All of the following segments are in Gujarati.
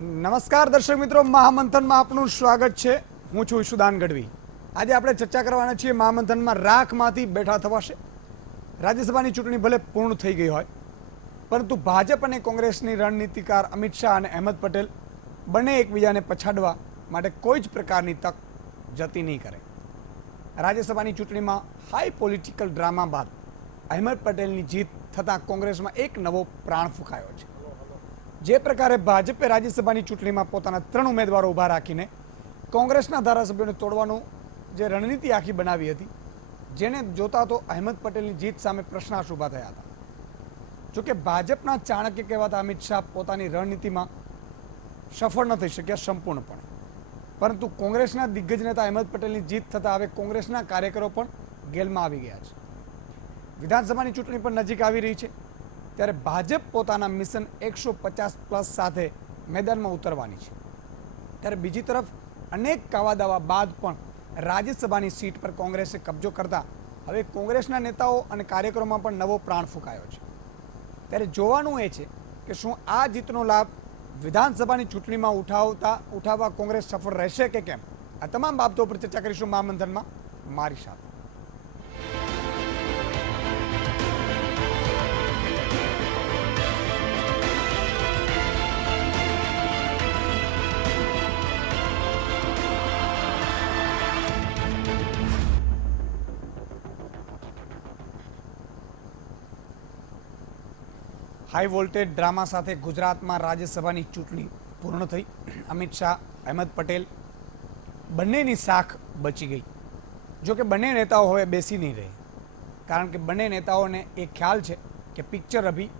નમસ્કાર દર્શક મિત્રો, મહામંથનમાં આપનું સ્વાગત છે। હું છું ઈશુદાન ગઢવી। આજે આપણે ચર્ચા કરવાના છીએ મહામંથનમાં રાખમાંથી બેઠા થવાશે। રાજ્યસભાની ચૂંટણી ભલે પૂર્ણ થઈ ગઈ હોય, પરંતુ ભાજપ અને કોંગ્રેસની રણનીતિકાર અમિત શાહ અને અહેમદ પટેલ બંને એકબીજાને પછાડવા માટે કોઈ જ પ્રકારની તક જતી નહીં કરે। રાજ્યસભાની ચૂંટણીમાં હાઈ પોલિટિકલ ડ્રામા બાદ અહેમદ પટેલની જીત થતાં કોંગ્રેસમાં એક નવો પ્રાણ ફૂંકાયો છે। જે પ્રકારે ભાજપે રાજ્યસભાની ચૂંટણીમાં પોતાના 3 ઉમેદવારો ઊભા રાખીને કોંગ્રેસના ધારાસભ્યોને તોડવાનું જે રણનીતિ આખી બનાવી હતી, જેને જોતા તો અહેમદ પટેલની જીત સામે પ્રશ્નાર્થ ઊભા થયા હતા। જોકે ભાજપના ચાણક્ય કહેવાતા અમિત શાહ પોતાની રણનીતિમાં સફળ ન થઈ શક્યા સંપૂર્ણપણે, પરંતુ કોંગ્રેસના દિગ્ગજ નેતા અહેમદ પટેલની જીત થતાં હવે કોંગ્રેસના કાર્યકરો પણ ગેલમાં આવી ગયા છે। વિધાનસભાની ચૂંટણી પણ નજીક આવી રહી છે, ત્યારે ભાજપ પોતાના મિશન 150+ સાથે મેદાનમાં ઉતરવાની છે। ત્યારે બીજી તરફ અનેક કાવાદાવા બાદ પણ રાજ્યસભાની સીટ પર કોંગ્રેસે કબજો કરતા હવે કોંગ્રેસના નેતાઓ અને કાર્યકરોમાં પણ નવો પ્રાણ ફૂંકાયો છે। ત્યારે જોવાનું એ છે કે શું આ જીતનો લાભ વિધાનસભાની ચૂંટણીમાં ઉઠાવવા કોંગ્રેસ સફળ રહેશે કે કેમ? આ તમામ બાબતો પર ચર્ચા કરીશું મહામંથનમાં મારી સાથે। હાઈ વોલ્ટેજ ડ્રામા સાથે ગુજરાતમાં રાજ્યસભાની ચૂંટણી પૂર્ણ થઈ। અમિત શાહ, અહેમદ પટેલ બંનેની સાખ બચી ગઈ। જો કે બંને નેતાઓ હવે બેસી નહીં રહે, કારણ કે બંને નેતાઓને એ ખ્યાલ છે કે પિક્ચર અભી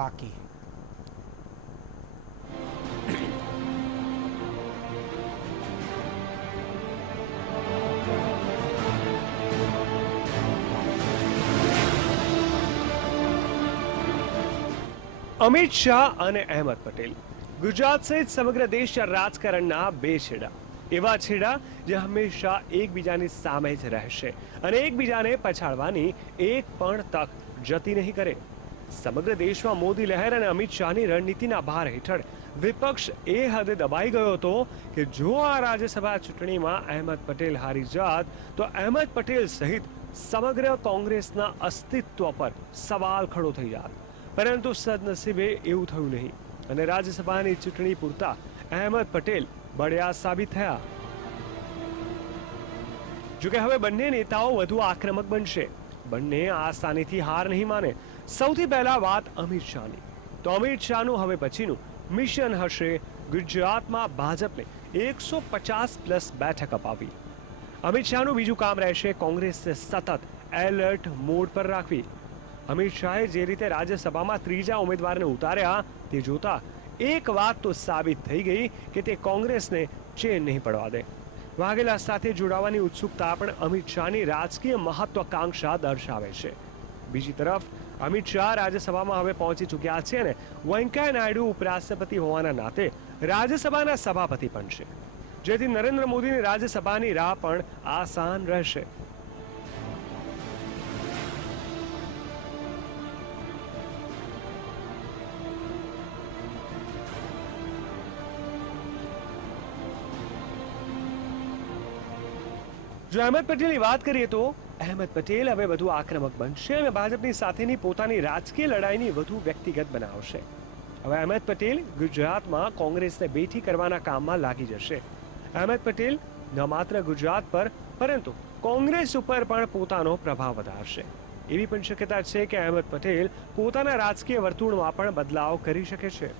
બાકી है। અમિત શાહ અને અહેમદ પટેલ ગુજરાત સહિત સમગ્ર દેશના રાજકારણના બે છેડા, એવા છેડા જે હંમેશા એકબીજાની સામે જ રહેશે અને એકબીજાને પછાડવાની એક પણ તક જતી નહીં કરે। સમગ્ર દેશમાં મોદી લહેર અને અમિત શાહની રણનીતિના ભાર હેઠળ વિપક્ષ એ હદે દબાઈ ગયો હતો કે જો આ રાજ્યસભા ચૂંટણીમાં અહેમદ પટેલ હારી જાત તો અહેમદ પટેલ સહિત સમગ્ર કોંગ્રેસના અસ્તિત્વ પર સવાલ ખડો થઈ જાત। પરંતુ સદનસીબે એવું થયું નહીં અને રાજ્યસભાની ચૂંટણી પૂરતા અહેમદ પટેલ બળિયા સાબિત થયા। જોકે હવે બંને નેતાઓ વધુ આક્રમક બનશે, બંને આસાનીથી હાર નહીં માને। સૌથી પહેલા વાત અમિત શાહની, તો અમિત શાહનું હવે પછીનું મિશન હશે ગુજરાતમાં ભાજપને 150+ બેઠક અપાવી। અમિત શાહનું બીજું કામ રહેશે કોંગ્રેસને સતત એલર્ટ મોડ પર રાખવી। અમિત શાહે જે રીતે રાજ્યસભામાં 3જા ઉમેદવારને ઉતાર્યા તે જોતા એક વાત તો સાબિત થઈ ગઈ કે તે કોંગ્રેસને ચેન નહીં પડવા દે। વાઘેલા સાથે જોડાવાની ઉત્સુકતા પણ અમિત શાહની રાજકીય મહત્વાકાંક્ષા દર્શાવે છે। બીજી તરફ અમિત શાહ રાજ્યસભામાં હવે પહોંચી ચૂક્યા છે અને વેંકૈયા નાયડુ ઉપરાષ્ટ્રપતિ હોવાના નાતે રાજ્યસભાના સભાપતિ પણ છે, જેથી નરેન્દ્ર મોદીની રાજ્યસભાની રાહ પણ આસાન રહેશે। જો અહેમદ પટેલની વાત કરીએ તો અહેમદ પટેલ હવે વધુ આક્રમક બનશે અને ભાજપની સાથેની પોતાની રાજકીય લડાઈની વધુ વ્યક્તિગત બનાવશે। હવે અહેમદ પટેલ ગુજરાતમાં કોંગ્રેસને બેઠી કરવાના કામમાં લાગી જશે। અહેમદ પટેલ ન માત્ર ગુજરાત પર પરંતુ કોંગ્રેસ ઉપર પણ પોતાનો પ્રભાવ વધારશે। એવી પણ શક્યતા છે કે અહેમદ પટેલ પોતાના રાજકીય વર્તુળમાં પણ બદલાવ કરી શકે છે।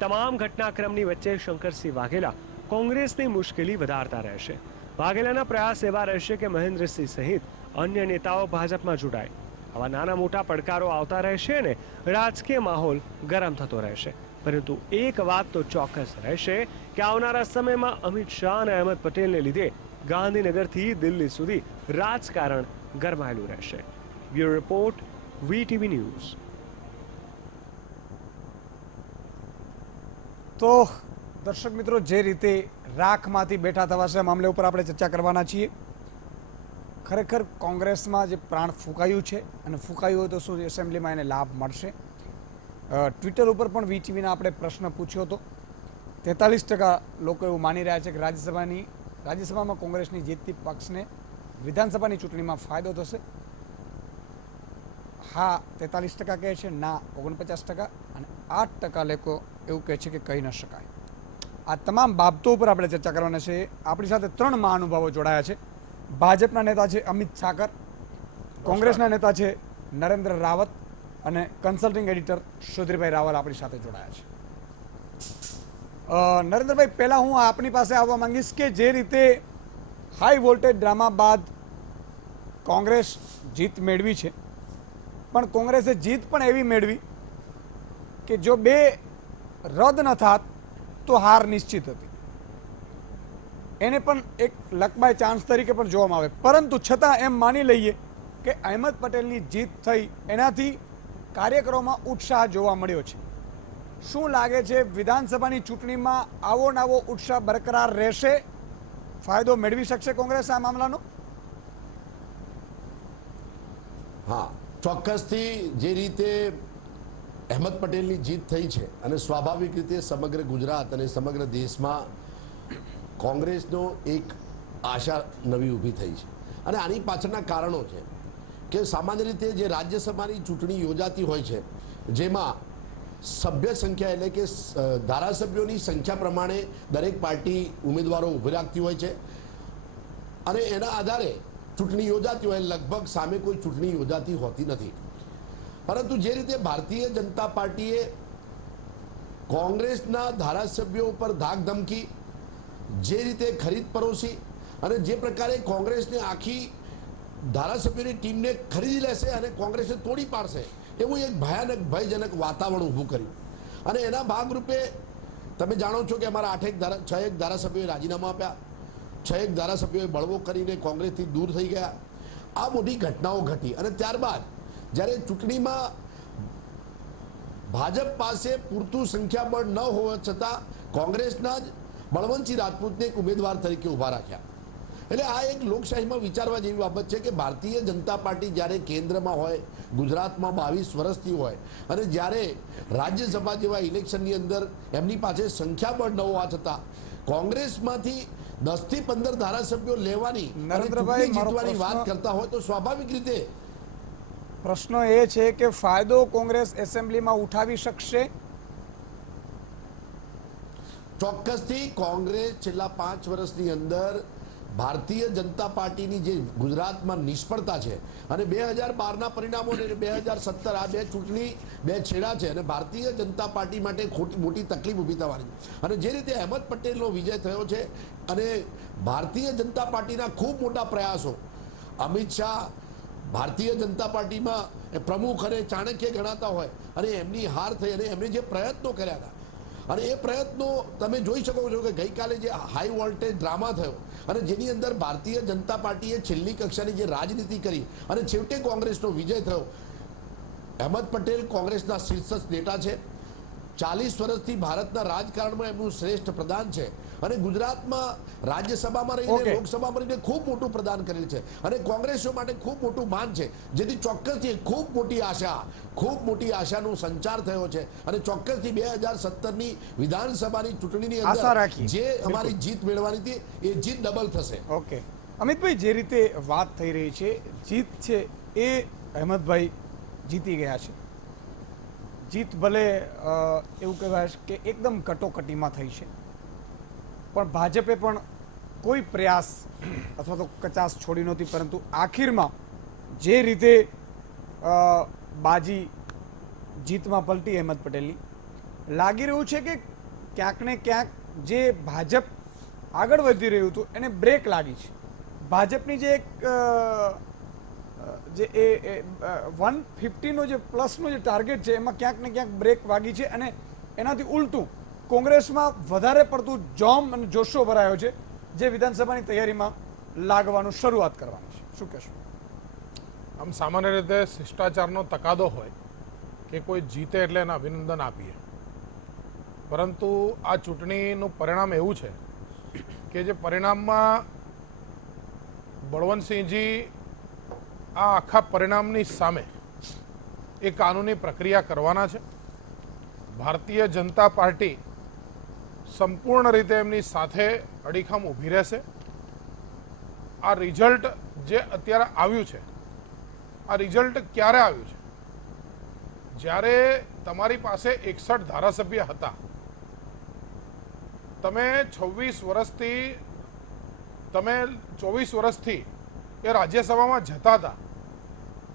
તમામ ઘટનાક્રમની વચ્ચે શંકરસિંહ વાઘેલા કોંગ્રેસની મુશ્કેલી વધારતા રહેશે। વાઘેલાના પ્રયાસ એવા રહેશે કે મહેન્દ્રસિંહ સહિત અન્ય નેતાઓ ભાજપમાં જોડાય। આવા નાના મોટા પડકારો આવતા રહેશે અને રાજકીય માહોલ ગરમ થતો રહેશે, પરંતુ એક વાત તો ચોક્કસ રહેશે કે આવનારા સમયમાં અમિત શાહ અને અહેમદ પટેલને લીધે ગાંધીનગરથી દિલ્હી સુધી રાજકારણ ગરમાયેલું રહેશે। Bureau report, VTV news. તો દર્શક મિત્રો, જે રીતે રાખમાંથી બેઠા થવાશે મામલે ઉપર આપણે ચર્ચા કરવાના છીએ। ખરેખર કોંગ્રેસમાં જે પ્રાણ ફૂંકાયું છે અને ફૂંકાયું હોય તો શું એસેમ્બલીમાં એને લાભ મળશે? ટ્વિટર ઉપર પણ વીટીવીના આપણે પ્રશ્ન પૂછ્યો હતો. 43% લોકો એવું માની રહ્યા છે કે રાજ્યસભામાં કોંગ્રેસની જીતથી પક્ષને વિધાનસભાની ચૂંટણીમાં ફાયદો થશે. હા 43% કહે છે, ના 49% અને 8% લોકો એવું કહે છે કે કહી ન શકાય. આ તમામ બાબતો ઉપર આપણે ચર્ચા કરવાના છે. આપણી સાથે 3 મહાનુભાવો જોડાયા છે. ભાજપના નેતા છે અમિત ઠાકર, કોંગ્રેસના નેતા છે નરેન્દ્ર રાવત અને કન્સલ્ટિંગ એડિટર સુધીરભાઈ રાવલ આપણી સાથે જોડાયા છે. નરેન્દ્રભાઈ, પહેલાં હું આપની પાસે આવવા માંગીશ કે જે રીતે હાઈ વોલ્ટેજ ડ્રામા બાદ કોંગ્રેસ જીત મેળવી છે, પણ કોંગ્રેસે જીત પણ એવી મેળવી કે જો 2 રદ ન થાત તો હાર નિશ્ચિત હતી. એને પણ એક લક બાય ચાન્સ તરીકે પણ જોવામાં આવે, પરંતુ છતાં એમ માની લઈએ કે અહેમદ પટેલની જીત થઈ એનાથી કાર્યકરોમાં ઉત્સાહ જોવા મળ્યો છે. શું લાગે છે, વિધાનસભાની ચૂંટણીમાં આવો નવો ઉત્સાહ બરકરાર રહેશે? ફાયદો મેળવી શકશે કોંગ્રેસ આ મામલાનો? હા, ચોક્કસથી જે રીતે અહેમદ પટેલની જીત થઈ છે અને સ્વાભાવિક રીતે સમગ્ર ગુજરાત અને સમગ્ર દેશમાં કોંગ્રેસનો એક આશા નવી ઊભી થઈ છે. અને આની પાછળના કારણો છે કે સામાન્ય રીતે જે રાજ્યસભાની ચૂંટણી યોજાતી હોય છે, જેમાં સભ્ય સંખ્યા એટલે કે ધારાસભ્યોની સંખ્યા પ્રમાણે દરેક પાર્ટી ઉમેદવારો ઊભી રાખતી હોય છે અને એના આધારે ચૂંટણી યોજાતી હોય. લગભગ સામે કોઈ ચૂંટણી યોજાતી હોતી નથી. પરંતુ જે રીતે ભારતીય જનતા પાર્ટીએ કોંગ્રેસના ધારાસભ્યો ઉપર ધાકધમકી, જે રીતે ખરીદ પરોસી અને જે પ્રકારે કોંગ્રેસને આખી ધારાસભ્યોની ટીમને ખરીદી લેશે અને કોંગ્રેસને તોડી પાડશે એવું એક ભયાનક ભયજનક વાતાવરણ ઊભું કર્યું. અને એના ભાગરૂપે તમે જાણો છો કે અમારા 6 ધારાસભ્યોએ રાજીનામા આપ્યા, 6 ધારાસભ્યોએ બળવો કરીને કોંગ્રેસથી દૂર થઈ ગયા. આ મોટી ઘટનાઓ ઘટી અને ત્યારબાદ જ્યારે ચૂંટણીમાં ભાજપ પાસે પૂરતું સંખ્યાબળ ન હોવા છતાં કોંગ્રેસના જ બળવંતસિંહ રાજપૂતને એક ઉમેદવાર તરીકે ઊભા રાખ્યા. એટલે આ એક લોકશાહીમાં વિચારવા જેવી બાબત છે કે ભારતીય જનતા પાર્ટી જ્યારે કેન્દ્રમાં હોય, ગુજરાતમાં 22 વર્ષથી હોય અને જ્યારે રાજ્યસભા જેવા ઇલેક્શનની અંદર એમની પાસે સંખ્યાબળ ન હોવા છતાં કોંગ્રેસમાંથી 10 થી 15 ધારાસભ્યો લેવાની અને ચૂંટણી જીતવાની વાત કરતા હોય તો સ્વાભાવિક રીતે પ્રશ્ન એ છે કે ફાયદો કોંગ્રેસ એસેમ્બલીમાં ઉઠાવી શકશે? ચોક્કસથી કોંગ્રેસ છેલ્લા 5 વર્ષની અંદર ભારતીય જનતા પાર્ટીની જે ગુજરાતમાં નિષ્ફળતા છે અને 2012ના પરિણામો અને 2017 આ 2 ચૂંટણી 2 છેડા છે અને ભારતીય જનતા પાર્ટી માટે મોટી તકલીફ ઊભી થવાની. અને જે રીતે અહેમદ પટેલનો વિજય થયો છે અને ભારતીય જનતા પાર્ટીના ખૂબ મોટા પ્રયાસો, અમિત શાહ ભારતીય જનતા પાર્ટીમાં પ્રમુખ અને ચાણક્ય ગણાતા હોય અને એમની હાર થઈ અને એમણે જે પ્રયત્નો કર્યા હતા અને એ પ્રયત્નો તમે જોઈ શકો છો કે ગઈકાલે જે હાઈ વોલ્ટેજ ડ્રામા થયો અને જેની અંદર ભારતીય જનતા પાર્ટીએ છેલ્લી કક્ષાની જે રાજનીતિ કરી અને છેવટે કોંગ્રેસનો વિજય થયો. અહેમદ પટેલ કોંગ્રેસના શીર્ષ નેતા છે. 40 વર્ષથી ભારતના રાજકારણમાં એમનું શ્રેષ્ઠ પ્રદાન છે અને ગુજરાતમાં રાજ્યસભામાં રહીને લોકસભામાં રહીને ખૂબ મોટું પ્રદાન કરેલ છે અને કોંગ્રેસીઓ માટે ખૂબ મોટું માન છે. જેથી ચોક્કસથી ખૂબ મોટી આશાનો સંચાર થયો છે અને ચોક્કસથી 2017ની વિધાનસભાની ચૂંટણીની અંદર જે અમારી જીત મેળવવાની હતી એ જીત ડબલ થશે. ઓકે અમિતભાઈ, જે રીતે વાત થઈ રહી છે, જીત છે એ અહેમદભાઈ જીતી ગયા છે. જીત ભલે એવું કહેવાય કે એકદમ કટોકટીમાં થઈ છે, પણ ભાજપે પણ કોઈ પ્રયાસ અથવા તો કચાશ છોડી નહોતી, પરંતુ આખીરમાં જે રીતે બાજી જીતમાં પલટી અહેમદ પટેલની, લાગી રહ્યું છે કે ક્યાંક ને ક્યાંક જે ભાજપ આગળ વધી રહ્યું હતું એને બ્રેક લાગી છે. ભાજપની જે એક જે એ 150નો જે પ્લસનો જે ટાર્ગેટ છે એમાં ક્યાંક ને ક્યાંક બ્રેક વાગી છે અને એનાથી ઉલટું કોંગ્રેસમાં વધારે પડતું જોમ અને જોશો ભરાયો છે, જે વિધાનસભાની તૈયારીમાં લાગવાનું શરૂઆત કરવાનું છે. શું કહેશો? આમ સામાન્ય રીતે શિષ્ટાચારનો તકાદો હોય કે કોઈ જીતે એટલે એને અભિનંદન આપીએ, પરંતુ આ ચૂંટણીનું પરિણામ એવું છે કે જે પરિણામમાં બળવંતસિંહજી આ આખા પરિણામની સામે એ કાનૂની પ્રક્રિયા કરવાના છે ભારતીય જનતા પાર્ટી સંપૂર્ણ રીતે એમની સાથે અડીખમ ઊભી રહેશે. આ રિઝલ્ટ જે અત્યારે આવ્યું છે, આ રિઝલ્ટ ક્યારે આવ્યું છે? જ્યારે તમારી પાસે 61 ધારાસભ્ય હતા, તમે 24 વર્ષથી એ રાજ્યસભામાં જતા હતા.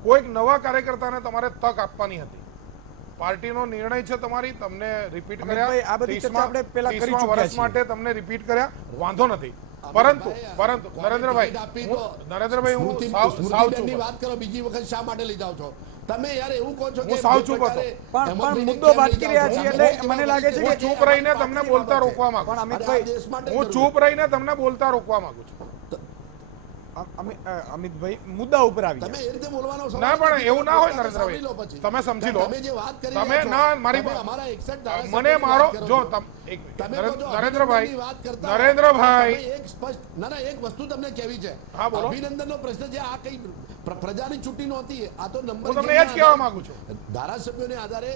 કોઈક નવા કાર્યકર્તાને તમારે તક આપવાની હતી. પાર્ટીનો નિર્ણય છે તમારી, તમને રિપીટ અમિતભાઈ, આ બધી ચર્ચા આપણે પહેલા કરી ચૂક્યા વર્ષ છીએ. માટે તમને રિપીટ કર્યા, વાંધો નથી. પરંતુ નરેન્દ્રભાઈ, હું સાવ સ્મૃતિબેનની ચૂપ. વાત કરો, બીજી વખત શા માટે લઈ જાઓ છો તમે? યાર એવું કહો છો હું કે સાવ જે ચૂપ હતો. પ્રકારે પણ હેમંતભાઈને મુદ્દો કેમ બાકી લઈ રહ્યા જાઓ છીએ છો? એટલે મને લાગે છે હું કે ચૂપ રહીને તમને બોલતા રોકવા માંગુ પણ છું. અમિતભાઈ, આ દેશ માટે હું જરૂરી ચૂપ રહીને તમને બોલતા રોકવા માંગુ છું. અમિતભાઈ મુદ્દા ઉપર આવી તમે ગયા. એ રીતે બોલવાનો સવાલ ના, પણ નથી. એવું ના હોય, પોતાને સાંભળી લો નરેન્દ્રભાઈ. પછી. તમે સમજી લો. તમે જે વાત કરી તમે રહ્યા છો, ના, મારી તમે અમારા 61 ધારાસભ્યોની મને વાત મારો કરો જો છો. એક મિનિટ. તમે કહો છો નરેન્દ્રભાઈ, અભિનંદનની વાત કરતા નરેન્દ્રભાઈ, તમે એક સ્પષ્ટ એક વસ્તુ તમને કહેવી છે. હા, બોલો. અભિનંદનનો પ્રશ્ન છે, આ કઈ પ્રજાની ચૂંટણી નહોતી, આ તો નંબર હું તમને એ જ કહેવા માંગુ છું. ધારાસભ્યોને આધારે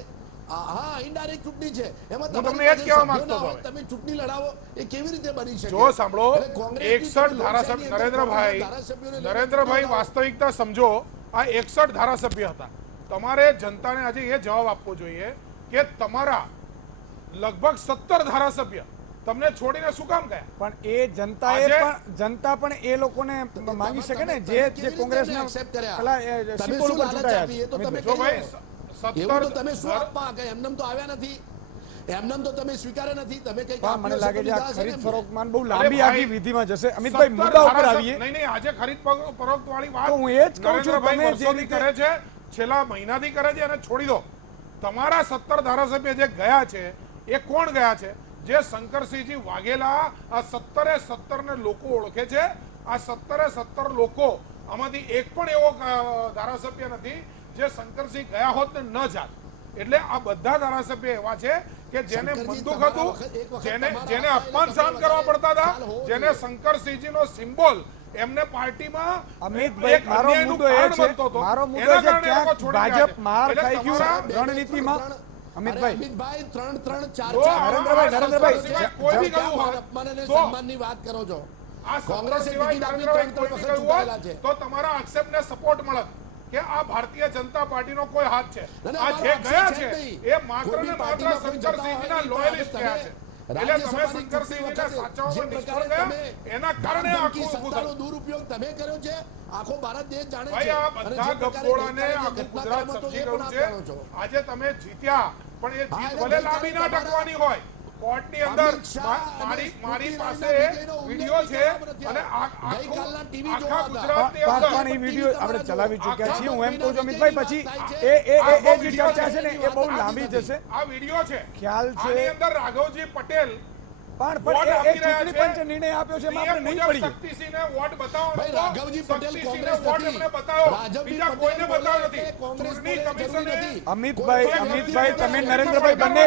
હા ઇનડાયરેક્ટ ચૂંટણી છે. એમાં હું તમને તમારી એ જ કહેવા પાસે માંગતો સભ્યો ના હોય, હતો. તમે ચૂંટણી લડાવો એ કેવી રીતે બની શકે? જો સાંભળો, એટલે કોંગ્રેસની 61 લોકશાહીની ધારાસભ્ય, અંદર નરેન્દ્રભાઈ, ધારાસભ્યોને લઈને નરેન્દ્રભાઈ, ચૂંટણી વાસ્તવિકતા સમજો. આ 61 ધારાસભ્ય હતા. તમારે જનતાને આજે એ જવાબ આપવો જોઈએ કે તમારા લગભગ 17 ધારાસભ્ય તમને છોડીને શું કામ ગયા? પણ એ જનતાએ જનતા પણ એ લોકોને માંગી શકે ને જે કોંગ્રેસના પેલા સિમ્બોલ ઉપર ચૂંટાયા છે. અમિતભાઈ. જો ભાઈ એવું તો 17 તમે શું આપવા કે એમનેમ તો આવ્યા નથી, એમનેમ તો તમે સ્વીકાર્યા નથી, તમે કઈ પણ મને લાગે છે આ ખરીદ ફરોખ્તમાં બહુ લાંબી ભાઈ, આખી વિધિમાં જશે. અમિતભાઈ 17 મુદ્દા ઉપર ધારાસભ્ય- આવીએ. નહીં, આજે ખરીદ ફરોખ્ત વાળી વાત તો હું એ જ કહું છું, નરેન્દ્રભાઈ તમે જે વર્ષોથી રીતે- કરે છે, છેલ્લા મહિનાથી કરે છે, અને છોડી દો. તમારા 17 ધારાસભ્ય જે ગયા છે એ કોણ ગયા છે? જે શંકરસિંહજી વાઘેલા આ 17 ને લોકો ઓળખે છે. આ 17 લોકો આમાંથી એક પણ એવો ધારાસભ્ય નથી જે શંકરસિંહ ગયા હોત ને ન જાત. એટલે આ બધા ધારાસભ્ય એવા છે કે જેને બંદૂક હતું, જેને અપમાન સહન કરવા પડતા હતા, જેને શંકરસિંહજીનો સિમ્બોલ એમને પાર્ટીમાં અમિતભાઈ, એક મારો અન્યાયનું મુદ્દો એ કારણ છે, બનતો હતો. મારો મુદ્દો એના છે કારણે એ લોકો ક્યાંક છોડી ગયા ભાજપ છે. માર એટલે ખાઈ ગયું તમારા- રણનીતિમાં. અમિતભાઈ, અમિતભાઈ 3-3 જો 4-4 નરેન્દ્રભાઈ, કોઈ બી ગયું હોત અપમાન અને તો સન્માનની વાત કરો છો. આ કોંગ્રેસે સિવાય ટિકિટ આપી, નરેન્દ્રભાઈ 3 કોઈ બી વખત ગયું ચૂંટાયેલા હોત છે. તો તમારા આક્ષેપને સપોર્ટ મળત કે આ ભારતીય જનતા પાર્ટીનો કોઈ હાથ છે. ના, આ અમારો જે આક્ષેપ ગયા છે છે નહીં. એ માત્ર કોઈ ને બી માત્ર પાર્ટીમાં કોઈ જતા શંકરસિંહજીના હોય, લોયલિસ્ટ તમે ગયા છે. એટલે તમે રાજ્યસભાની શંકરસિંહજીને ચૂંટણી સાચવવામાં વખતે નિષ્ફળ જે ગયા, પ્રકારે એના કારણે તમે આખું ઊભું સત્તાનો થયું. દુરુપયોગ તમે કર્યો છે, આખો ભારત દેશ જાણે છે. ભાઈ, આ અને બધા જે પ્રકારે ગપગોળાને ગઈકાલે જે આખું ગુજરાત ઘટનાક્રમ હતો, સમજી એ ગયું પણ છે. આપ જાણો છો. આજે તમે જીત્યા, પણ એ હા, જીત એટલે ભલે ગઈકાલે લાંબી ના તમારા ટકવાની હોય. કોર્ટની અંદર અમિત શાહ અને મારી સ્મૃતિ પાસે ઈરાનીનો ઉલ્લેખ વિડીયો છે, કરવામાં નથી અને આવ્યો. ગઈકાલના TV જોવા આખા હતા. ગુજરાતની પણ અંદર એ વિડીયો આપણે ચલાવી ચૂક્યા છીએ. હું એમ કહું છું અમિતભાઈ, પછી આ એ જે ચર્ચા છે ને એ બહુ લાંબી જશે. આ વિડીયો છે. ખ્યાલ છે. આની અંદર રાઘવજી પટેલ પણ વોટ એ આપી રહ્યા ચૂંટણી છે. પંચે નિર્ણય આપ્યો છે એમાં આપણે નિયમ નહીં મુજબ પડીએ. શક્તિસિંહને વોટ બતાવવાનો ભાઈ, હતો. રાઘવજી પટેલ શક્તિસિંહને કોંગ્રેસ વોટ નથી. એમને બતાવ્યો. રાઘવજી બીજા પટેલ કોઈને બોલે બતાવ્યો કે નથી. કોંગ્રેસ ચૂંટણી બોલે જરૂરી કમિશને નથી. અમિતભાઈ, તમે નરેન્દ્રભાઈ બંને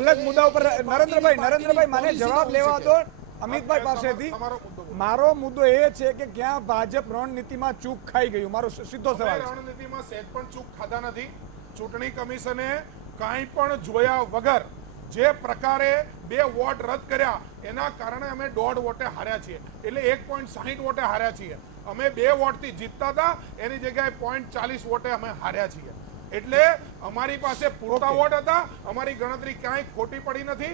અલગ મુદ્દા ઉપર નરેન્દ્રભાઈ મને જવાબ લેવા દો અમિતભાઈ પાસેથી. તમારો મુદ્દો બોલો. મારો મુદ્દો એ છે કે ક્યાં ભાજપ રણનીતિમાં ચૂક ખાઈ ગયું, મારો સીધો સવાલ છે. રણનીતિમાં સહેજ પણ ચૂક ખાધા નથી. ચૂંટણી કમિશને કાંઈ પણ જોયા વગર જે પ્રકારે 2 વોટ રદ કર્યા, એના કારણે અમે 1.5 વોટે હાર્યા છીએ. એટલે 1.60 વોટે હાર્યા છીએ. અમે 2 વોટથી જીતતા હતા, એની જગ્યાએ 0.40 વોટે અમે હાર્યા છીએ. એટલે અમારી પાસે પૂરતા વોટ હતા. અમારી ગણતરી ક્યાંય ખોટી પડી નથી.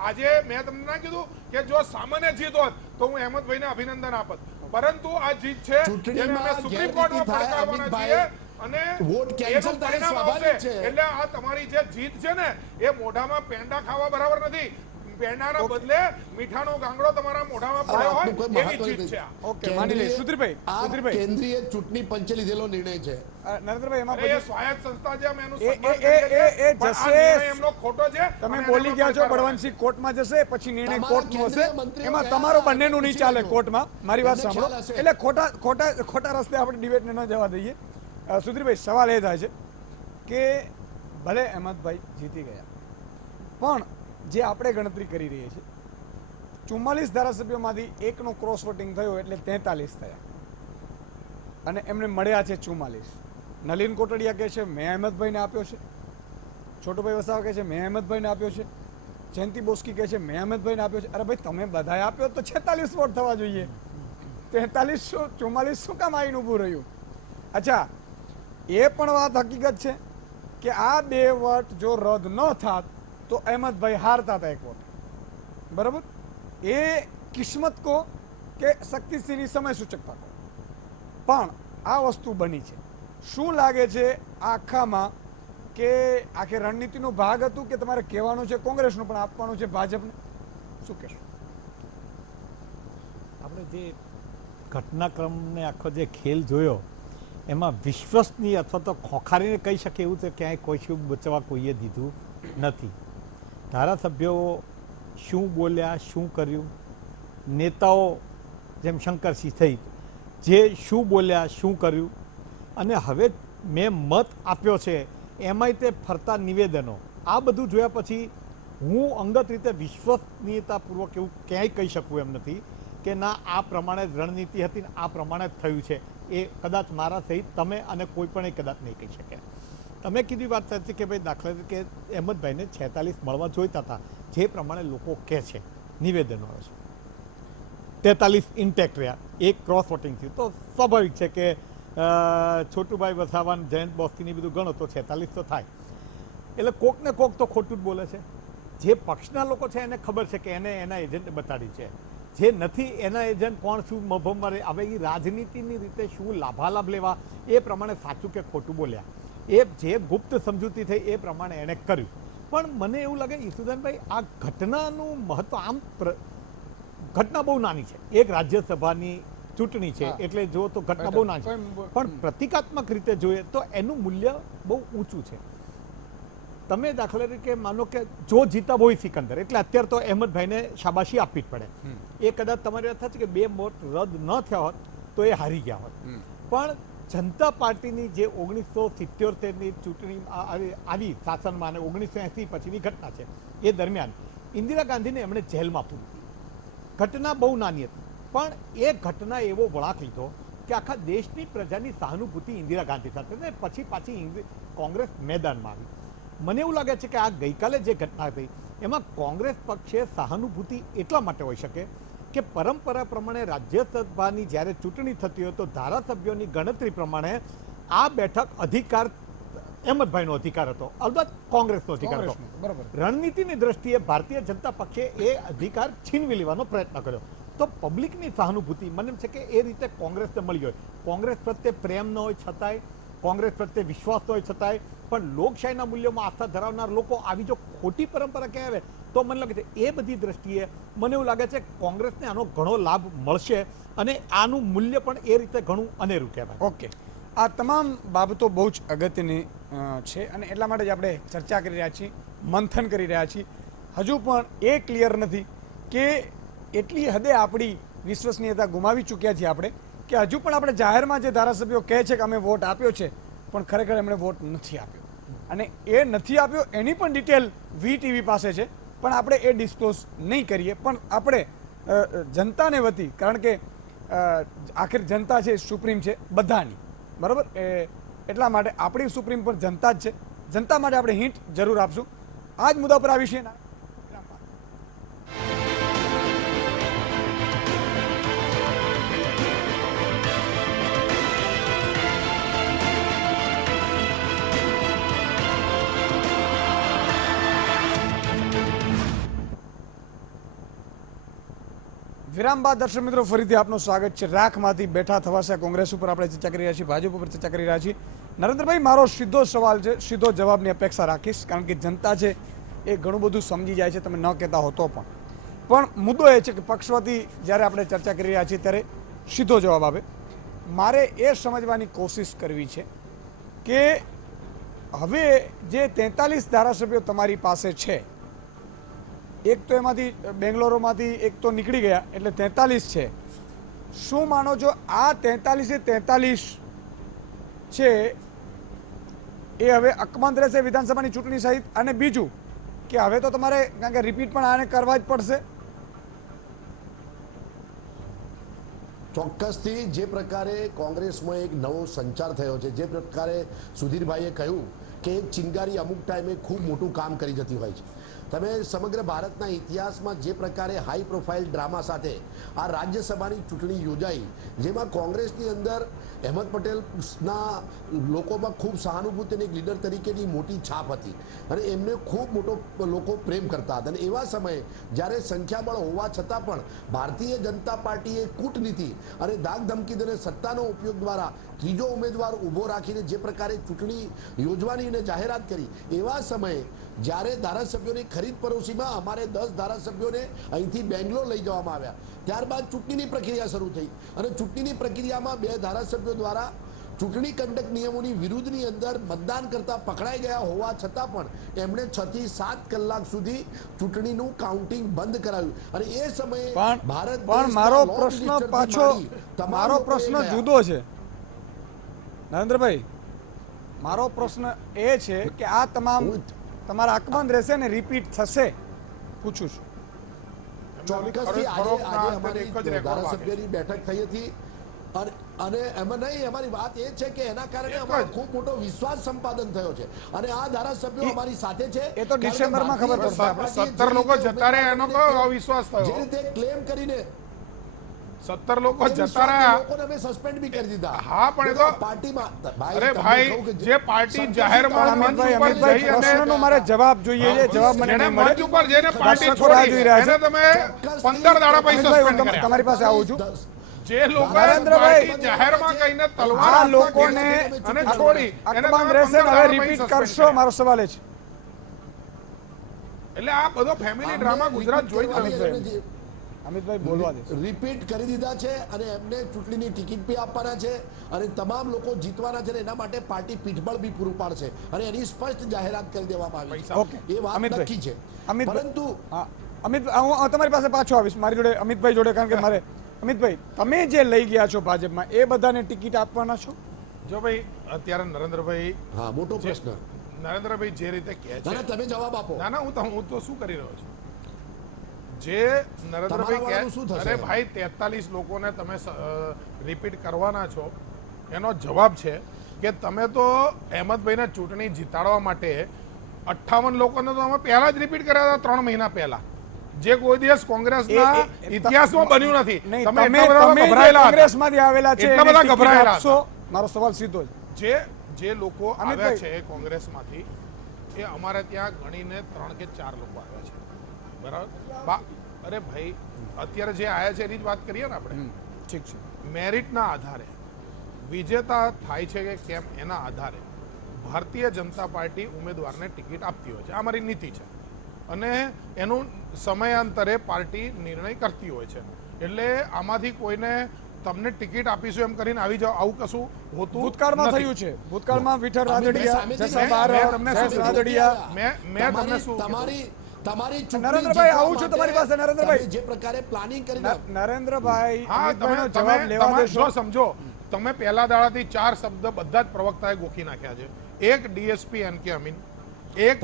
આજે મેં તમને ના કીધું કે જો સામાન્ય જીત હોત તો હું હેમંતભાઈને અભિનંદન આપત, પરંતુ આ જીત છે જેને અમે સુપ્રીમ કોર્ટમાં પડકારવાના છીએ. અને વોટ કેન્સલ એનું થાય પરિણામ સ્વાભાવિક આવશે. છે. એટલે આ તમારી જે જીત છે ને એ મોઢામાં પેંડા ખાવા બરાબર નથી. પેંડાના બદલે મીઠાનો ગાંગડો તમારા મોઢામાં પડ્યો આ કોઈ હોય એવી મહત્વ જીત નથી. છે આ. ઓકે, માની લઈએ. સુધીરભાઈ, કેન્દ્રીય ચૂંટણી પંચે લીધેલો નિર્ણય છે. નરેન્દ્રભાઈ, એમાં અરે એ પછી સ્વાયત્ત સંસ્થા છે, અમે એનું એ- સન્માન એ- કરીએ છીએ, એ- એ પણ આ જશે. નિર્ણય એમનો ખોટો છે. તમે અને બોલી એનો ગયા છો પડકાર બળવંતસિંહ કોર્ટમાં જશે, પછી નિર્ણય તમારા કોર્ટનો હશે. કેન્દ્રીય મંત્રીઓ એમાં ગયા, તમારો બંનેનું નહીં ચાલે પૂછી કોર્ટમાં. મારી વાત એમને સાંભળો. ખ્યાલ હશે. એટલે ખોટા રસ્તે આપણે ડિબેટને ન જવા દઈએ. સુધીરભાઈ, સવાલ એ થાય છે કે ભલે અહેમદભાઈ જીતી ગયા, પણ જે આપણે ગણતરી કરી રહી છીએ 44 ધારાસભ્યોમાંથી એકનો ક્રોસ વોટિંગ થયો એટલે 43 થયા અને એમને મળ્યા છે 44. નલિન કોટડિયા કહે છે મેં અહેમદભાઈને આપ્યો છે, છોટુભાઈ વસાવા કહે છે મેં અહેમદભાઈને આપ્યો છે, જયંતિ બોસ્કી કહે છે મેં અહેમદભાઈને આપ્યો છે. અરે ભાઈ તમે બધાએ આપ્યો તો 46 વોટ થવા જોઈએ, 43 44 શું કામ આવીને ઊભું રહ્યું? અચ્છા, એ પણ વાત હકીકત છે કે આ 2 વોટ જો રદ ન થાત તો અહેમદભાઈ હારતા હતા 1 વોટ. બરાબર, એ કિસ્મત કો કે શક્તિસિંહની સમય સૂચકતા કો, પણ આ વસ્તુ બની છે. શું લાગે છે આખામાં કે આખી રણનીતિનો ભાગ હતું કે તમારે કહેવાનું છે કોંગ્રેસનું પણ આપવાનું છે ભાજપને? શું કહેશો? આપણે જે ઘટનાક્રમને આખો જે ખેલ જોયો એમાં વિશ્વસનીય અથવા તો ખોખારીને કહી શકે એવું તો ક્યાંય કોઈ શું બચવા કોઈએ દીધું નથી. ધારાસભ્યો શું બોલ્યા, શું કર્યું, નેતાઓ જેમ શંકરસિંહ સહિત જે શું બોલ્યા, શું કર્યું, અને હવે મેં મત આપ્યો છે એમાંય તે ફરતા નિવેદનો, આ બધું જોયા પછી હું અંગત રીતે વિશ્વસનીયતાપૂર્વક એવું ક્યાંય કહી શકું એમ નથી કે ના આ પ્રમાણે જ રણનીતિ હતી ને આ પ્રમાણે જ થયું છે. એ કદાચ મારા સહિત તમે અને કોઈ પણ કદાચ નહીં કહી શકે. તમે કીધી વાત સાચી કે ભાઈ દાખલા તરીકે અહેમદભાઈને 46 મળવા જોઈતા હતા, જે પ્રમાણે લોકો કહે છે, નિવેદનો આવે છે, 43 ઇન્ટેક્ટ રહ્યા, એક ક્રોસ વોટિંગ થયું, તો સ્વાભાવિક છે કે છોટુભાઈ વસાવાન, જયંત બોસ્કીની બધું ગણો તો 46 તો થાય. એટલે કોક ને કોક તો ખોટું જ બોલે છે. જે પક્ષના લોકો છે એને ખબર છે કે એને એના એજન્ટ બતાડી છે, જે નથી એના એજન્ટ કોણ શું મભમ મારે, હવે એ રાજનીતિની રીતે શું લાભાલાભ લેવા એ પ્રમાણે સાચું કે ખોટું બોલ્યા, એ જે ગુપ્ત સમજૂતી થઈ એ પ્રમાણે એણે કર્યું. પણ મને એવું લાગે ઈસુદાનભાઈ આ ઘટનાનું મહત્વ, આમ ઘટના બહુ નાની છે, એક રાજ્યસભાની ચૂંટણી છે એટલે જો તો ઘટના બહુ નાની છે, પણ પ્રતિકાત્મક રીતે જોઈએ તો એનું મૂલ્ય બહુ ઊંચું છે. તમે દાખલા તરીકે માનો કે જો જીતા હોય સિકંદર, એટલે અત્યારે તો અહેમદભાઈને શાબાશી આપવી જ પડે. એ કદાચ તમારી વાત થશે કે 2 વોટ રદ ન થયા હોત તો એ હારી ગયા હોત. પણ જનતા પાર્ટીની જે 1977ની ચૂંટણી આવી શાસનમાં અને 1980 પછીની ઘટના છે, એ દરમિયાન ઇન્દિરા ગાંધીને એમણે જેલમાં પૂરી. ઘટના બહુ નાની હતી, પણ એ ઘટના એવો વળાંક લીધો કે આખા દેશની પ્રજાની સહાનુભૂતિ ઇન્દિરા ગાંધી સાથે, ને પછી પાછી કોંગ્રેસ મેદાનમાં આવી. મને એવું લાગે છે કે આ ગઈકાલે જે ઘટના થઈ એમાં કોંગ્રેસ પક્ષે સહાનુભૂતિ એટલા માટે હોઈ શકે કે પરંપરા પ્રમાણે રાજ્યસભાની જ્યારે ચૂંટણી થતી હોય તો ધારાસભ્યોની ગણતરી પ્રમાણે આ બેઠક અધિકાર અહેમદભાઈનો અધિકાર હતો, અલબત્ત કોંગ્રેસનો અધિકાર હતો. બરાબર. રણનીતિની દ્રષ્ટિએ ભારતીય જનતા પક્ષે એ અધિકાર છીનવી લેવાનો પ્રયત્ન કર્યો. તો પબ્લિકની સહાનુભૂતિ મને એમ છે કે એ રીતે કોંગ્રેસને મળી હોય. કોંગ્રેસ પ્રત્યે પ્રેમ ન હોય છતાંય, કોંગ્રેસ પ્રત્યે વિશ્વાસ ન હોય છતાંય, પણ લોકશાહીના મૂલ્યોમાં આસ્થા ધરાવનાર લોકો આવી જો ખોટી પરંપરા કહેવાય તો મને લાગે છે એ બધી દ્રષ્ટિએ મને એવું લાગે છે કોંગ્રેસને આનો ઘણો લાભ મળશે અને આનું મૂલ્ય પણ એ રીતે ઘણું અનેરું કહેવાય. ઓકે, આ તમામ બાબતો બહુ જ અગત્યની છે અને એટલા માટે જ આપણે ચર્ચા કરી રહ્યા છીએ, મંથન કરી રહ્યા છીએ. હજુ પણ એ ક્લિયર નથી કે એટલી હદે આપણી વિશ્વસનીયતા ગુમાવી ચૂક્યા છીએ આપણે કે હજુ પણ આપણે જાહેરમાં જે ધારાસભ્યો કહે છે કે અમે વોટ આપ્યો છે પણ ખરેખર એમણે વોટ નથી આપ્યો, અને એ નથી આપ્યો એની પણ ડિટેલ VTV પાસે છે, પણ આપણે એ ડિસ્ક્લોઝ નહીં કરીએ. પણ આપણે જનતાને વતી, કારણ કે આખિર જનતા છે સુપ્રીમ છે બધાની, બરાબર, એટલા માટે આપણી સુપ્રીમ પણ જનતા જ છે. જનતા માટે આપણે હિન્ટ જરૂર આપશું. આ જ મુદ્દા પર આ વિશે વિરામ બાદ દર્શક મિત્રો ફરીથી આપનું સ્વાગત છે. રાખમાંથી બેઠા થવાશે કોંગ્રેસ ઉપર આપણે ચર્ચા કરી રહ્યા છીએ, ભાજપ ઉપર ચર્ચા કરી રહ્યા છીએ. નરેન્દ્રભાઈ, મારો સીધો સવાલ છે, સીધો જવાબની અપેક્ષા રાખીશ, કારણ કે જનતા છે એ ઘણું બધું સમજી જાય છે, તમે ન કહેતા હો તો પણ મુદ્દો એ છે કે પક્ષ વતી જ્યારે આપણે ચર્ચા કરી રહ્યા છીએ ત્યારે સીધો જવાબ આવે. મારે એ સમજવાની કોશિશ કરવી છે કે હવે જે 43 ધારાસભ્યો તમારી પાસે છે, એક તો એમાંથી બેંગ્લોરોમાંથી એક તો નીકળી ગયા એટલે 43 છે. શું માનો છો આ 43 છે એ હવે અકબંધ રહેશે વિધાનસભાની ચૂંટણી સહિત? અને બીજું કે હવે તો તમારે, કારણ કે રિપીટ પણ આને કરવા જ પડશે. ચોક્કસથી જે પ્રકારે કોંગ્રેસમાં એક નવો સંચાર થયો છે, જે પ્રકારે સુધીરભાઈએ કહ્યું કે એક ચિનગારી અમુક ટાઈમે ખૂબ મોટું કામ કરી જતી હોય છે. તમે સમગ્ર ભારતના ઇતિહાસમાં જે પ્રકારે હાઈ પ્રોફાઇલ ડ્રામા સાથે આ રાજ્યસભાની ચૂંટણી યોજાઈ, જેમાં કોંગ્રેસની અંદર અહેમદ પટેલના લોકોમાં ખૂબ સહાનુભૂતિ અને લીડર તરીકેની મોટી છાપ હતી અને એમને ખૂબ મોટો લોકો પ્રેમ કરતા હતા. અને એવા સમયે જ્યારે સંખ્યાબળ હોવા છતાં પણ ભારતીય જનતા પાર્ટીએ કૂટનીતિ અને ધાક ધમકી અને સત્તાનો ઉપયોગ દ્વારા ત્રીજો ઉમેદવાર ઊભો રાખીને જે પ્રકારે ચૂંટણી યોજવાની અને જાહેરાત કરી, એવા સમયે જ્યારે ધારાસભ્યોની ખરીદ પરોસીમાં અમારે 10 ધારાસભ્યોને અહીંથી બેંગ્લોર લઈ જવામાં આવ્યા. ત્યારબાદ ચૂંટણીની પ્રક્રિયા શરૂ થઈ અને ચૂંટણીની પ્રક્રિયામાં 2 ધારાસભ્યો દ્વારા ચૂંટણી કંડક્ટ નિયમોની વિરુદ્ધની અંદર મતદાન કરતા પકડાઈ ગયા હોવા છતાં પણ એમણે 6 થી 7 કલાક સુધી ચૂંટણીનું કાઉન્ટિંગ બંધ કરાવ્યું. અને એ સમયે પણ મારો પ્રશ્ન પાછો, મારો પ્રશ્ન જુદો છે નરેન્દ્રભાઈ. મારો પ્રશ્ન એ છે કે આ તમામ તમારા અકબંધ રહેશે ને રિપીટ થશે, પૂછું છું. ચોક્કસથી આજે અમારી ધારાસભ્યની બેઠક થઈ હતી અને એમાં નહીં, અમારી વાત એ છે કે એના કારણે અમારો ખૂબ મોટો વિશ્વાસ સંપાદન થયો છે અને આ ધારાસભ્યો અમારી સાથે છે. એ તો ડિસેમ્બરમાં ખબર પડશે. 17 લોકો જતા રહ્યા એનો કયો અવિશ્વાસ જે થયો? રીતે ક્લેમ કરીને 17 લોકો જતા રહ્યા, લોકોને અમે સસ્પેન્ડ બી કરી દીધા. હા, પણ એ તો પાર્ટીમાં અરે ભાઈ, જે પાર્ટી જાહેરમાં મંચ ઉપર જઈ અને પ્રશ્નનો મારે જવાબ જોઈએ છે, જવાબ મને જેને નહીં મંચ મળે. ઉપર જઈને પાર્ટી દર્શકો રાહ જોઈ રહ્યા છોડી છે. એને તમે 15 દાડા પછી અમિતભાઈ, સસ્પેન્ડ હું કર્યા. તમારી પાસે આવું છું. જે લોકો નરેન્દ્રભાઈ, પાર્ટી જાહેરમાં કહીને તલવાર આ હાથમાં લોકોને અને છોડી એને અકબંધ તમે રહેશે 15 ને હવે દાડા રિપીટ પછી કરશો, સસ્પેન્ડ મારો સવાલ એ છે. એટલે આ બધો ફેમિલી ડ્રામા ગુજરાત જોઈ જ રહ્યું છે. અમિતભાઈ બોલવા દે. રિપીટ કરી દીધા છે અને એમને ચૂંટણીની ટિકિટ બી આપવાના છે અને તમામ લોકો જીતવાના છે અને એના માટે પાર્ટી પીઠબળ બી પૂરું પાડશે અને એની સ્પષ્ટ જાહેરાત કરી દેવામાં આવી ઓકે. છે. એ વાત અમિતભાઈ. નક્કી છે. અમિતભાઈ. પરંતુ હા, અમિતભાઈ, હું તમારી પાસે પાછો આવીશ, મારી જોડે અમિતભાઈ જોડે, કારણ કે મારે અમિતભાઈ, તમે જે લઈ ગયા છો ભાજપમાં, એ બધાને ટિકિટ આપવાના છો? જો ભાઈ, અત્યારે નરેન્દ્રભાઈ, હા, મોટો પ્રશ્ન. નરેન્દ્રભાઈ જે રીતે કહે છે, ના, તમે જવાબ આપો. ના ના, હું તો શું કરી રહ્યો છું, જે નરેન્દ્રભાઈ તમારા વાળાનું શું કહે, થશે? અરે ભાઈ, 43 લોકોને તમે રિપીટ કરવાના છો, એનો જવાબ છે કે તમે તો અહેમદભાઈને ચૂંટણી જીતાડવા માટે 58 લોકોને તો અમે પહેલા જ રિપીટ કર્યા હતા 3 મહિના પહેલા, જે કોઈ દિવસ કોંગ્રેસના ઇતિહાસમાં બન્યું નથી. નહીં, તમે તમે એટલા બધા જે ગભરાયેલા હતા. કોંગ્રેસમાંથી આવેલા છે, એટલા એને બધા ટિકિટ ગભરાયેલા આપશો? મારો સવાલ સીધો જ. જે લોકો અમિતભાઈ. આવ્યા છે કોંગ્રેસમાંથી, એ અમારે ત્યાં ગણીને 3 કે 4 લોકો આવ્યા છે, બરાબર? અરે ભાઈ, અત્યારે જે આવ્યા છે એની જ વાત કરીએ ને આપણે. ઠીક છે. મેરિટના આધારે વિજેતા થાય છે કે કેમ એના આધારે ભારતીય જનતા પાર્ટી ઉમેદવારને ટિકિટ આપતી હોય છે. આ મારી નીતિ છે અને એનું સમયાંતરે પાર્ટી નિર્ણય કરતી હોય છે. એટલે આમાંથી કોઈને તમને ટિકિટ આપીશું એમ કરીને આવી જાવ, આવું કશું હોતું ભૂતકાળમાં નથી. થયું છે. ભૂતકાળમાં વિઠ્ઠલ રાદડિયા, સામેથી જસા મેં બારડ, તમને જયેશ શું રાદડિયા. મેં તમને શું કીધું? તમારી નરેન્દ્રભાઈ, આવું છું તમારી પાસે. નરેન્દ્રભાઈ, જે પ્રકારે પ્લાનિંગ કરીને નરેન્દ્રભાઈ, હા, અમિતભાઈનો તમે જવાબ લેવા દેશો? જો સમજો, તમે પહેલા દાડાથી 4 શબ્દ બધા જ પ્રવક્તાએ ગોખી નાખ્યા છે. એક ડીએસપી એનકે અમીન, એક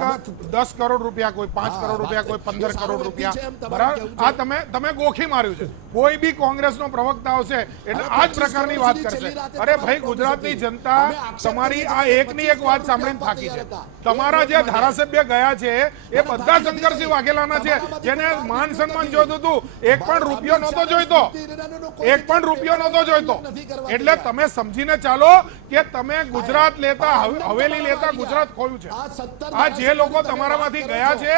10 કરોડ રૂપિયા, કોઈ 5 કરોડ રૂપિયા, કોઈ 15 કરોડ રૂપિયા, બરાબર? આ તમે ગોખી માર્યું છે. કોઈ બી કોંગ્રેસનો પ્રવક્તા આવશે એટલે આ જ પ્રકારની વાત કરશે. અરે ભાઈ, ગુજરાતની જનતા તમારી આ એકની એક વાત સાંભળીને થાકી છે. તમારા જે ધારાસભ્ય ગયા છે એ બધા શંકરસિંહ વાઘેલાના છે, જેને માન સન્માન જોઈતું હતું, એક પણ રૂપિયો નહોતો જોઈતો, એક પણ રૂપિયો નહોતો જોઈતો. એટલે તમે સમજીને ચાલો કે તમે ગુજરાત લેતા, હવેલી લેતા ગુજરાત ખોયું છે. આ જે લોકો તમારામાંથી ગયા છે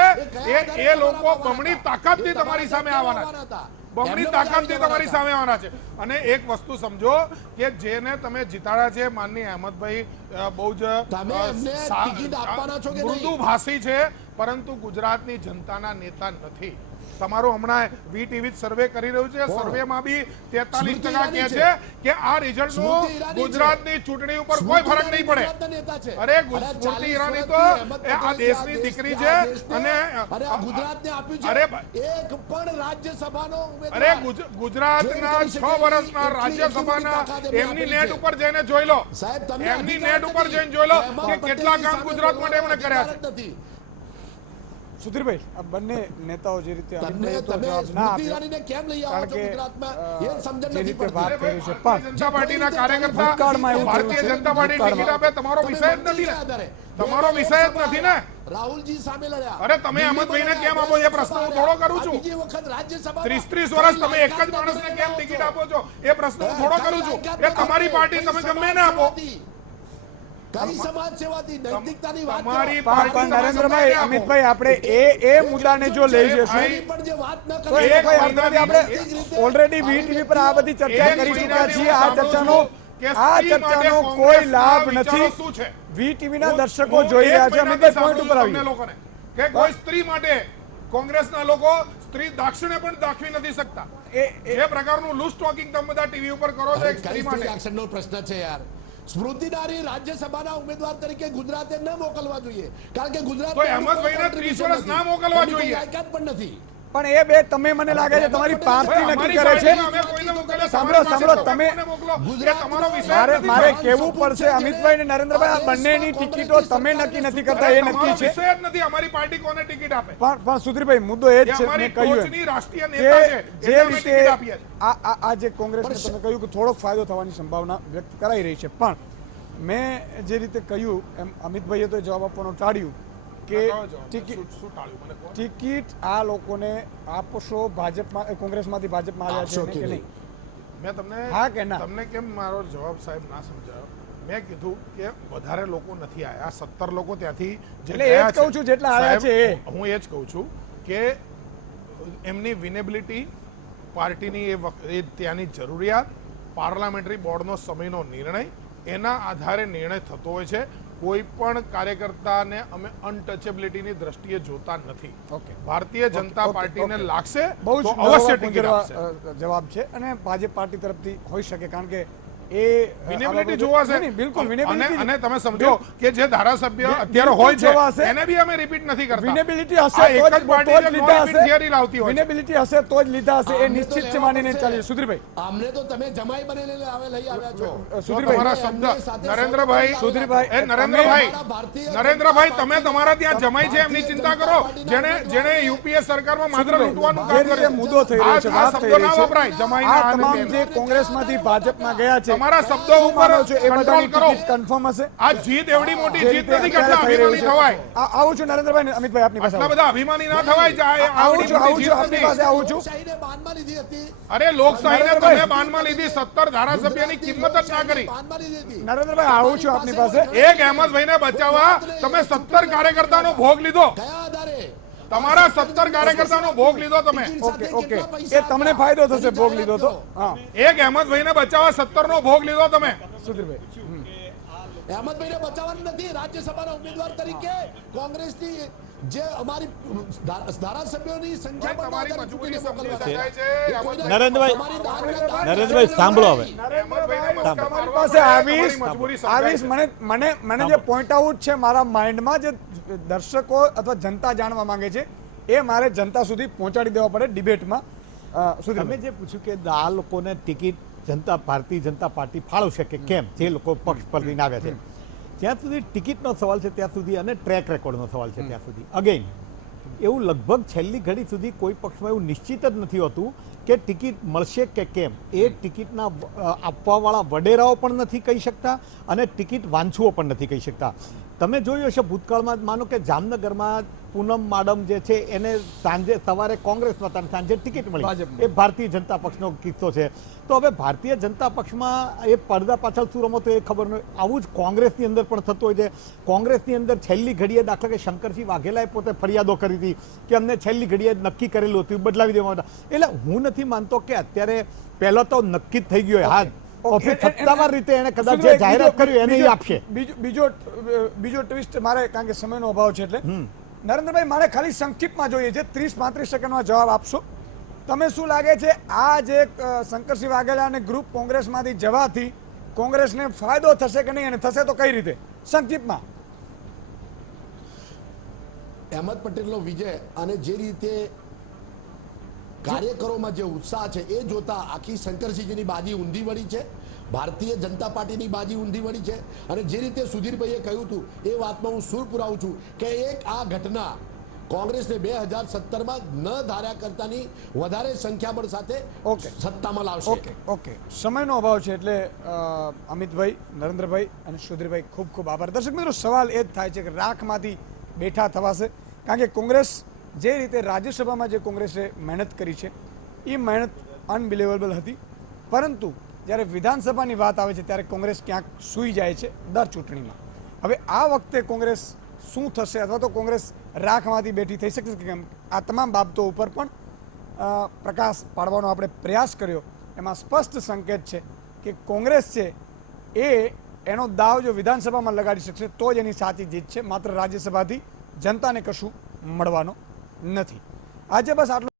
એ લોકો બમણી તાકાતથી તમારી સામે આવવાના છે, બમણી તાકાતથી તમારી સામે આવવાના છે. અને એક વસ્તુ સમજો કે જેને તમે જીતાડ્યા છે, માનનીય અહેમદભાઈ બહુ જ મૃદુભાષી છે, પરંતુ ગુજરાતની જનતાના નેતા નથી. તમારું હમણાં વીટીવી સર્વે કરી રહ્યું છે, સર્વેમાં બી 43% કહે છે કે આ રિઝલ્ટનો ગુજરાતની ચૂંટણી ઉપર કોઈ ફરક નહીં પડે. અરે સ્મૃતિ ઈરાની તો આ દેશની દીકરી છે અને ગુજરાતને આપ્યું છે અરે એક પણ રાજ્યસભાનો અરે ગુજરાતના 6 વર્ષના રાજ્યસભાના એમની નેટ ઉપર જઈને જોઈ લો, એમની નેટ ઉપર જઈને જોઈ લો કે કેટલા કામ ગુજરાત માટે એમણે કર્યા છે. સુધીરભાઈ, આ બંને નેતાઓ જે રીતે તમે અમિતભાઈએ તો તમે જવાબ ના સ્મૃતિ આપ્યો, ઈરાનીને કેમ લઈ આવો કારણ છો કે ગુજરાતમાં એ સમજણ જે નથી રીતે પડતી. વાત કરી છે ભારતીય પણ જનતા પાર્ટીના કાર્યકર્તા ભૂતકાળમાં એવું ભારતીય થયું છે. જનતા પાર્ટી ટિકિટ આપે તમારો તમે વિષય જ નથી મંત્રીના ને આધારે. તમારો વિષય જ નથી ને રાહુલજી સામે લડ્યા. અરે તમે અહમદભાઈને કેમ આપો એ પ્રશ્ન હું થોડો કરું છું. આ બીજી વખત રાજ્યસભામાં 30 વર્ષ તમે એક જ માણસને કેમ ટિકિટ આપો છો એ પ્રશ્ન હું થોડો કરું છું. એ તમારી પાર્ટી તમે ગમે ને આપો. કઈ સમાજ સેવાથી નૈતિકતાની વાત કરો. તમારી પણ પાર્ટી નરેન્દ્રભાઈ, અમિતભાઈ, આપણે એ મુદ્દાને જો લઈ જશું એની પણ જે વાત ન તો કરી એનો કોઈ શકાય. અર્થ નથી. આપણે ઓલરેડી વીટીવી પર આ બધી ચર્ચા એક કરી ચૂક્યા મહિનાથી છીએ. હું આ સાંભળું ચર્ચાનો છું કે સ્ત્રી માટે કોઈ કોંગ્રેસના લાભ વિચારો નથી. શું છે? વીટીવી ના હું- દર્શકો હું જોઈ એક રહ્યા છે. મહિનાથી અમિતભાઈ, પોઈન્ટ ઉપર સાંભળું આવીએ. તમને લોકોને કે કોઈ સ્ત્રી માટે કોંગ્રેસના લોકો સ્ત્રી દાક્ષિણે પણ દાખવી નથી શકતા. જે પ્રકારનું લૂઝ ટોકિંગ તમે બધા ટીવી ઉપર કરો છો અરે એક કઈ સ્ત્રી સ્ત્રી માટે. આક્ષેપનો પ્રશ્ન છે યાર. સ્મૃતિ ઈરાની રાજ્યસભાના ઉમેદવાર તરીકે ગુજરાતે ન મોકલવા જોઈએ, કારણ કે ગુજરાત તો અહેમદભાઈને 30 વર્ષ ના મોકલવા જોઈએ. લાયકાત પણ નથી. પણ એ બે તમે મને લાગે છે તમારી પાર્ટી નક્કી અમારી કરે છે. પાર્ટીમાં અમે કોઈને મોકલીએ, સાંભળો, તમારી સાંભળો, પાસે તમે- કોને મોકલો? એ તમારો વિષય મારે નથી. મારે કેવું પડશે અમિતભાઈ અને નરેન્દ્રભાઈ, આ બંનેની ટિકિટો તમે નક્કી નથી કરતા, એ તમારો નક્કી છે. વિષય જ નથી અમારી પાર્ટી કોને ટિકિટ આપે. પણ સુધીરભાઈ, મુદ્દો એ જ એ છે, અમારી મેં કહ્યું ટોચની એમ. રાષ્ટ્રીય નેતા છે. જે એટલે અમે રીતે ટિકિટ આપીએ છીએ. આ જે કોંગ્રેસને તમે કહ્યું કે થોડોક ફાયદો થવાની સંભાવના વ્યક્ત કરાઈ રહી છે, પણ મેં જે રીતે કહ્યું એમ અમિતભાઈએ તો જવાબ આપવાનું ટાળ્યું કે કયો જવાબ? ટિકિટ શું ટાળ્યું મને કહો? ટિકિટ આ લોકોને આપશો, ભાજપમાં કોંગ્રેસમાંથી ભાજપમાં આવ્યા છે આપશો એને કે કે નહીં? નહીં? મેં તમને હા કે ના? તમને કેમ મારો જવાબ સાહેબ ના સમજાયો? મેં કીધું કે વધારે લોકો નથી આયા, 17 લોકો ત્યાંથી જે એટલે એ જ ગયા કહું છું, જેટલા આવ્યા સાહેબ, છે એ. હું એ જ કહું છું કે એમની વિનેબિલિટી, પાર્ટીની એ ત્યાંની જરૂરિયાત, પાર્લામેન્ટરી બોર્ડનો સમયનો નિર્ણય, એના આધારે નિર્ણય થતો હોય છે. કોઈ પણ કાર્યકર્તાને અમે અનટચેબિલિટીની દ્રષ્ટિએ જોતા નથી. ઓકે. ભારતીય જનતા ઓકે, પાર્ટીને ઓકે. લાગશે બહુ જ તો અવશ્ય ટિકિટ નવા આપશે. જવાબ છે અને ભાજપ પાર્ટી તરફથી હોઈ શકે, કારણ કે એ વિનેબિલિટી જોવાશે. નહીં, નહીં, બિલકુલ વિનેબિલિટી અને તમે સમજો કે જે ધારાસભ્ય અત્યારે બિલકુલ હોય છે જોવાશે. એને બી અમે રિપીટ નથી કરતા. વિનેબિલિટી હશે આ એક તો જ જ પાર્ટી તો જ જે લીધા no repeat theory લાવતી હશે. હોય છે. વિનેબિલિટી હશે તો જ લીધા હશે, એ આમને તો નિશ્ચિત છે, લેવા માનીને પડશે. ચાલીએ. સુધીરભાઈ, આમને તો તમે જમાઈ બનેને લઈ આવ્યા છો. તો સુધીરભાઈ, તમારા શબ્દ નરેન્દ્રભાઈ, સુધીરભાઈ, એ નરેન્દ્રભાઈ, તમારા ભારતીય નરેન્દ્રભાઈ, જનતા તમે તમારા ત્યાં જમાઈ છે એમની ચિંતા કરો. જેણે યુપીએ સરકારમાં માત્ર લૂંટવાનું કામ જે રીતે કર્યું. મુદ્દો થઈ રહ્યો છે, આ વાત થઈ શબ્દો ના રહી વપરાય. છે, જમાઈના આ આને તમામ તેમ. જે કોંગ્રેસમાંથી ભાજપમાં ગયા છે, તમારા શબ્દો શું ઉપર માનો છો એ કંટ્રોલ બધાની કરો. ટિકિટ કન્ફર્મ હશે? આ જીત એવડી મોટી જે જીત રીતે નથી કે અત્યારે આટલા થઈ રહ્યું અભિમાની છે. થવાય. આવું છું નરેન્દ્રભાઈ, અમિતભાઈ, આપની પાસે આટલા આવું. બધા અભિમાની ના થવાય. આ આવું છું, આવડી મોટી આપની જીત પાસે નથી. આવું છું. લોકશાહીને બાનમાં લીધી હતી. અરે લોકશાહીને નરેન્દ્રભાઈ, તમે બાનમાં લીધી, 17 ધારાસભ્યની કિંમત જ ના કરી. બાનમાં લીધી હતી. નરેન્દ્રભાઈ, આવું છું આપની પાસે. એક અહેમદભાઈને બચાવવા તમે 17 કાર્યકર્તાનો ભોગ લીધો. કયા આધારે? તમારા 17 કાર્યકર્તાનો ભોગ લીધો તમે. ઓકે, ઓકે, એ તમને ફાયદો થશે ભોગ લીધો તો. હા, એક અહેમદભાઈને બચાવવા 17 નો ભોગ લીધો તમે. સુધીરભાઈ, અહેમદભાઈને બચાવવાનું નથી. રાજ્યસભાના ઉમેદવાર તરીકે કોંગ્રેસની જે અમારી ધારાસભ્યોની સંખ્યા તમારી પણ મજબૂરી સમજી મોકલવા શકાય છે. એ કોઈને- નરેન્દ્રભાઈ, તમારી દાનના- નરેન્દ્રભાઈ, સાંભળો હવે. અહેમદભાઈને મસ્કા તમારી મારવા પાસે માટે આવીશ, તમારી મજબૂરી સમજાય આવીશ. છે. મને જે પોઈન્ટ આઉટ છે મારા માઇન્ડમાં, જે દર્શકો અથવા જનતા જાણવા માંગે છે, એ મારે જનતા સુધી પહોંચાડી દેવા પડે ડિબેટમાં. તમે સુધીરભાઈ, જે પૂછ્યું કે આ લોકોને ટિકિટ ભારતીય જનતા પાર્ટી ફાળવશે કે કેમ, જે લોકો પક્ષ પર લઈને આવ્યા છે, જ્યાં સુધી ટિકિટનો સવાલ છે ત્યાં સુધી અને ટ્રેક રેકોર્ડનો સવાલ છે ત્યાં સુધી અગેન એવું લગભગ છેલ્લી ઘડી સુધી કોઈ પક્ષમાં એવું નિશ્ચિત જ નથી હોતું કે ટિકિટ મળશે કે કેમ. એ ટિકિટના આપવાવાળા વડેરાઓ પણ નથી કહી શકતા અને ટિકિટ વાંચુઓ પણ નથી કહી શકતા. તમે જોયું હશે ભૂતકાળમાં, માનો કે જામનગરમાં પૂનમ માડમ જે છે એને સવારે કોંગ્રેસમાં હતા અને સાંજે ટિકિટ મળી, ભાજપમાં. એ ભારતીય જનતા પક્ષનો કિસ્સો છે. તો હવે ભારતીય જનતા પક્ષમાં એ પડદા પાછળ શું રમતો એ ખબર નહીં. આવું જ કોંગ્રેસની અંદર પણ થતું હોય છે. કોંગ્રેસની અંદર છેલ્લી ઘડીએ, દાખલા કે શંકરસિંહ વાઘેલાએ પોતે ફરિયાદો કરી હતી કે અમને છેલ્લી ઘડીએ નક્કી કરેલું હતું, બદલાવી દેવામાં આવ્યા. એટલે હું નથી માનતો કે અત્યારે પહેલો તો નક્કી જ થઈ ગયો હોય. હા, ઓફિસ સત્તાવાર રીતે એને કદાચ જે જાહેરાત કર્યું એને ઈ આપશે. બીજો ટ્વિસ્ટ મારે, કારણ કે સમયનો અભાવ છે એટલે નરેન્દ્રભાઈ, મારે ખાલી સંક્ષિપ્તમાં જોઈએ છે, 30-35 સેકન્ડમાં જવાબ આપશો. તમે શું લાગે છે, આ જે શંકરસિંહ વાઘેલા અને ગ્રુપ કોંગ્રેસમાંથી જવાથી કોંગ્રેસને ફાયદો થશે કે નહીં, અને થશે તો કઈ રીતે? સંક્ષિપ્તમાં. અહેમદ પટેલનો વિજય અને જે રીતે કાર્યકરોમાં જે ઉત્સાહ છે એ જોતા આખી શંકરસિંહજીની બાજી ઊંધી વળી છે, ભારતીય જનતા પાર્ટીની બાજી ઊંધી વળી છે. અને જે રીતે સુધીરભાઈએ કહ્યું હતું એ વાતમાં હું સુર પુરાવું છું કે એક આ ઘટના કોંગ્રેસને 2017માં ન ધાર્યા કરતાની વધારે સંખ્યાબળ સાથે ઓકે. સત્તામાં લાવશે. ઓકે સમયનો અભાવ છે એટલે અમિતભાઈ, નરેન્દ્રભાઈ અને સુધીરભાઈ ખૂબ ખૂબ આભાર. દર્શક મિત્રો, સવાલ એ જ થાય છે કે રાખમાંથી બેઠા થવાશે, કારણ કે કોંગ્રેસ જે રીતે રાજ્યસભામાં જે કોંગ્રેસે મહેનત કરી છે એ મહેનત અનબિલિવેબલ હતી, પરંતુ જ્યારે વિધાનસભાની વાત આવે છે ત્યારે કોંગ્રેસ ક્યાંક સૂઈ જાય છે દર ચૂંટણીમાં. હવે આ વખતે કોંગ્રેસ શું થશે, અથવા તો કોંગ્રેસ રાખમાંથી બેઠી થઈ શકશે કે કેમ, આ તમામ બાબતો ઉપર પણ પ્રકાશ પાડવાનો આપણે પ્રયાસ કર્યો. એમાં સ્પષ્ટ સંકેત છે કે કોંગ્રેસ છે એ એનો દાવ જો વિધાનસભામાં લગાડી શકશે તો જ એની સાચી જીત છે, માત્ર રાજ્યસભાથી જનતાને કશું મળવાનો નથી. આજે બસ આટલું.